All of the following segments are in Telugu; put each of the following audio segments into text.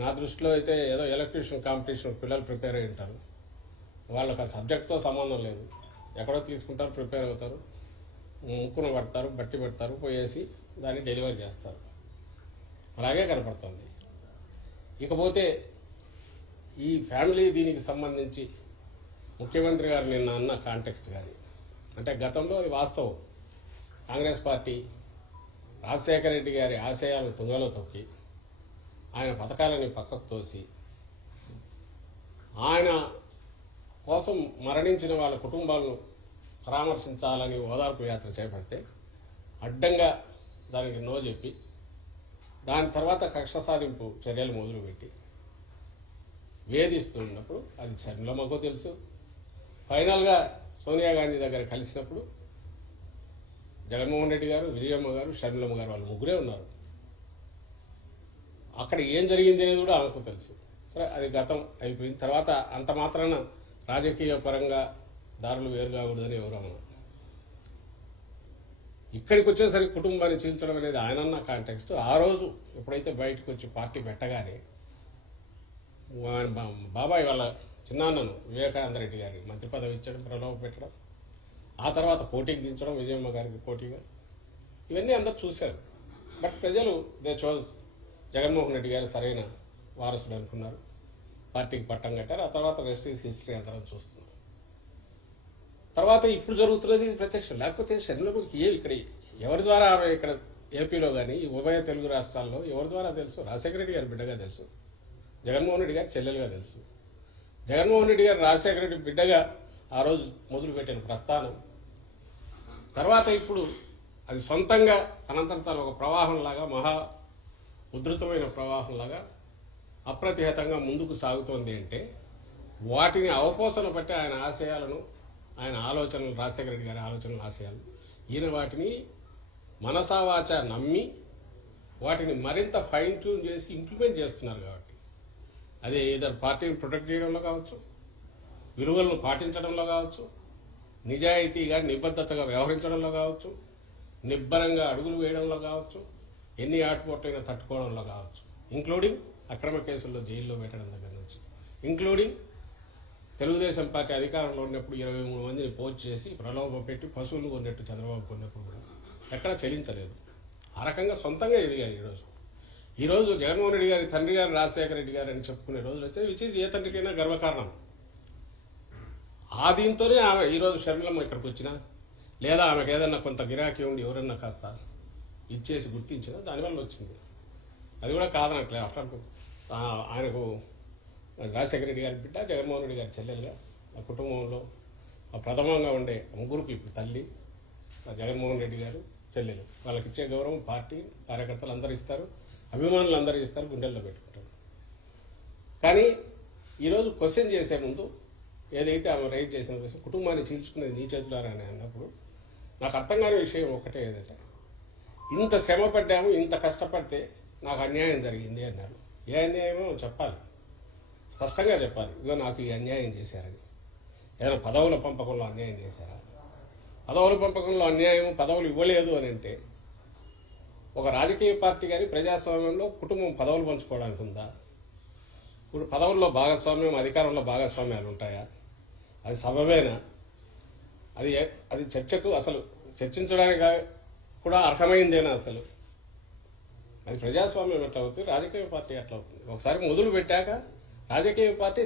నా దృష్టిలో అయితే ఏదో ఎలక్ట్రీషియన్ కాంపిటీషన్ పిల్లలు ప్రిపేర్ అయి ఉంటారు. వాళ్ళకి ఆ సబ్జెక్ట్తో సంబంధం లేదు. ఎక్కడో తీసుకుంటారు, ప్రిపేర్ అవుతారు, ముక్కున పడతారు, బట్టి పెడతారు, పోయేసి దాన్ని డెలివరీ చేస్తారు. అలాగే కనపడుతుంది. ఇకపోతే ఈ ఫ్యామిలీ దీనికి సంబంధించి ముఖ్యమంత్రి గారు నిన్న అన్న కాంటెక్స్ట్ కానీ, అంటే గతంలో అది వాస్తవం. కాంగ్రెస్ పార్టీ రాజశేఖర రెడ్డి గారి ఆశయాలను తుంగలో తొక్కి ఆయన పథకాలని పక్కకు తోసి ఆయన కోసం మరణించిన వాళ్ళ కుటుంబాలను పరామర్శించాలని ఓదార్పు యాత్ర చేపడితే అడ్డంగా దానికి నో చెప్పి దాని తర్వాత కక్ష సాధింపు చర్యలు మొదలుపెట్టి వేధిస్తున్నప్పుడు అది చంద్రబాబుకు తెలుసు. ఫైనల్గా సోనియా గాంధీ దగ్గర కలిసినప్పుడు జగన్మోహన్ రెడ్డి గారు, విజయమ్మ గారు, షర్మిలమ్మ గారు వాళ్ళు ముగ్గురే ఉన్నారు. అక్కడ ఏం జరిగింది అనేది కూడా ఆమెకు తెలుసు. సరే, అది గతం అయిపోయిన తర్వాత అంత మాత్రాన రాజకీయ పరంగా దారులు వేరు కాకూడదని ఎవరు అన్నారు. ఇక్కడికి వచ్చేసరికి కుటుంబాన్ని చీల్చడం అనేది ఆయనన్న కాంటెక్స్ట్. ఆ రోజు ఎప్పుడైతే బయటకు వచ్చి పార్టీ పెట్టగానే బాబాయ్ వాళ్ళ చిన్నాన్నను వివేకానంద రెడ్డి గారికి మంత్రి పదవి ఇచ్చడం, ప్రలోభ పెట్టడం, ఆ తర్వాత పోటీకి దించడం విజయమ్మ గారికి పోటీగా, ఇవన్నీ అందరు చూశారు. బట్ ప్రజలు దే చోజ్ జగన్మోహన్ రెడ్డి గారు సరైన వారసుడు అనుకున్నారు, పార్టీకి పట్టం కట్టారు. ఆ తర్వాత రెస్ట్ ఈజ్ హిస్టరీ అందరం చూస్తున్నాం. తర్వాత ఇప్పుడు జరుగుతున్నది ప్రత్యక్షం. లేకపోతే షర్మిలకు ఇక్కడ ఎవరి ద్వారా ఇక్కడ ఏపీలో కానీ ఉభయ తెలుగు రాష్ట్రాల్లో ఎవరి ద్వారా తెలుసు? రాజశేఖర రెడ్డి గారి బిడ్డగా తెలుసు, జగన్మోహన్ రెడ్డి గారి చెల్లెలుగా తెలుసు. జగన్మోహన్ రెడ్డి గారు రాజశేఖర రెడ్డి బిడ్డగా ఆ రోజు మొదలుపెట్టిన ప్రస్థానం తర్వాత ఇప్పుడు అది సొంతంగా అనంతరం ఒక ప్రవాహంలాగా, మహా ఉధృతమైన ప్రవాహంలాగా అప్రతిహతంగా ముందుకు సాగుతోంది. అంటే వాటిని అవపోసన బట్టి ఆయన ఆశయాలను, ఆయన ఆలోచనలు, రాజశేఖర రెడ్డి గారి ఆలోచనలు, ఆశయాలు, ఈయన వాటిని మనసావాచ నమ్మి వాటిని మరింత ఫైన్ ట్యూన్ చేసి ఇంప్లిమెంట్ చేస్తున్నారు. కాబట్టి అదే ఏదో పార్టీని ప్రొటెక్ట్ చేయడంలో కావచ్చు, విలువలను పాటించడంలో కావచ్చు, నిజాయితీగా నిబద్ధతగా వ్యవహరించడంలో కావచ్చు, నిబ్బరంగా అడుగులు వేయడంలో కావచ్చు, ఎన్ని ఆటుపోట్లైనా తట్టుకోవడంలో కావచ్చు, ఇంక్లూడింగ్ అక్రమ కేసుల్లో జైల్లో పెట్టడం దగ్గర నుంచి, ఇంక్లూడింగ్ తెలుగుదేశం పార్టీ అధికారంలో ఉన్నప్పుడు 23 మందిని పోస్ట్ చేసి ప్రలోభ పెట్టి పశువులు కొన్నట్టు చంద్రబాబు కొన్నప్పుడు కూడా ఎక్కడా చెల్లించలేదు. ఆ రకంగా సొంతంగా ఎదిగాయి. ఈరోజు జగన్మోహన్ రెడ్డి గారి తండ్రి గారు రాజశేఖర రెడ్డి గారు అని చెప్పుకునే రోజులు వచ్చాయి, విచ్ ఈజ్ ఏ తండ్రికైనా గర్వకారణం. ఆ దీంతోనే ఆమె ఈరోజు షర్మిలమ్మ ఇక్కడికి వచ్చినా, లేదా ఆమెకు ఏదన్నా కొంత గిరాకీ ఉండి ఎవరన్నా కాస్త ఇచ్చేసి గుర్తించినా దానివల్ల వచ్చింది. అది కూడా కాదనట్లే. ఆఫ్టర్ ఆయనకు రాజశేఖర రెడ్డి గారి బిడ్డ, జగన్మోహన్ రెడ్డి గారి చెల్లెలుగా ఆ కుటుంబంలో ప్రథమంగా ఉండే ముగ్గురికి ఇప్పుడు తల్లి జగన్మోహన్ రెడ్డి గారు, చెల్లెలు, వాళ్ళకి ఇచ్చే గౌరవం పార్టీ కార్యకర్తలు అందరూ ఇస్తారు, అభిమానులు అందరూ ఇస్తారు, గుండెల్లో పెట్టుకుంటారు. కానీ ఈరోజు క్వశ్చన్ చేసే ముందు ఏదైతే ఆమె రైజ్ చేసిన విషయం, కుటుంబాన్ని చీల్చుకునేది నీ చేతులారా అని అన్నప్పుడు నాకు అర్థం కాని విషయం ఒకటే, ఏదంటే ఇంత శ్రమ పడ్డాము, ఇంత కష్టపడితే నాకు అన్యాయం జరిగింది అన్నారు. ఏ అన్యాయమో చెప్పాలి, స్పష్టంగా చెప్పాలి. ఇదిగో నాకు ఈ అన్యాయం చేశారని. ఏదైనా పదవుల పంపకంలో అన్యాయం చేశారా? పదవుల పంపకంలో అన్యాయం, పదవులు ఇవ్వలేదు అని అంటే ఒక రాజకీయ పార్టీ కానీ ప్రజాస్వామ్యంలో కుటుంబం పదవులు పంచుకోవడానికి ఉందా? ఇప్పుడు పదవుల్లో భాగస్వామ్యం, అధికారంలో భాగస్వామ్యాలు ఉంటాయా? అది సబబేనా? అది చర్చకు అసలు చర్చించడానికి కూడా అర్హమైందేనా? అసలు అది ప్రజాస్వామ్యం ఎట్లా అవుతుంది, రాజకీయ పార్టీ ఎట్లా అవుతుంది? ఒకసారి మొదలు పెట్టాక రాజకీయ పార్టీ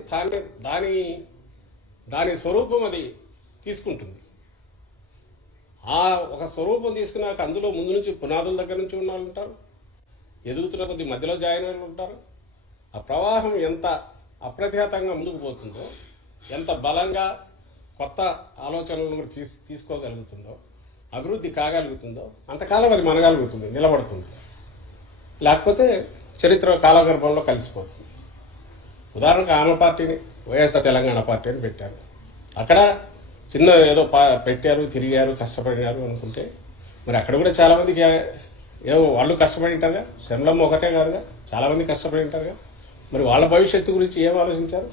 దాని స్వరూపం అది తీసుకుంటుంది. ఆ ఒక స్వరూపం తీసుకున్నాక అందులో ముందు నుంచి పునాదుల దగ్గర నుంచి ఉన్న వాళ్ళు ఉంటారు, ఎదుగుతున్న కొద్ది మధ్యలో జాయిన్ వాళ్ళు ఉంటారు. ఆ ప్రవాహం ఎంత అప్రతిహతంగా ముందుకు పోతుందో, ఎంత బలంగా కొత్త ఆలోచనలను కూడా తీసుకోగలుగుతుందో, అభివృద్ధి కాగలుగుతుందో, అంతకాలం అది మనగలుగుతుంది, నిలబడుతుంది. లేకపోతే చరిత్ర కాలగర్భంలో కలిసిపోతుంది. ఉదాహరణకు ఆమె పార్టీని వైఎస్ఆర్ తెలంగాణ పార్టీ అని పెట్టారు. అక్కడ చిన్న ఏదో పెట్టారు, తిరిగారు, కష్టపడినారు అనుకుంటే, మరి అక్కడ కూడా చాలా మందికి ఏదో వాళ్ళు కష్టపడి ఉంటారుగా. శర్మలమ్మ ఒకటే కాదుగా, చాలా మంది కష్టపడి ఉంటారుగా. మరి వాళ్ళ భవిష్యత్తు గురించి ఏం ఆలోచించారు?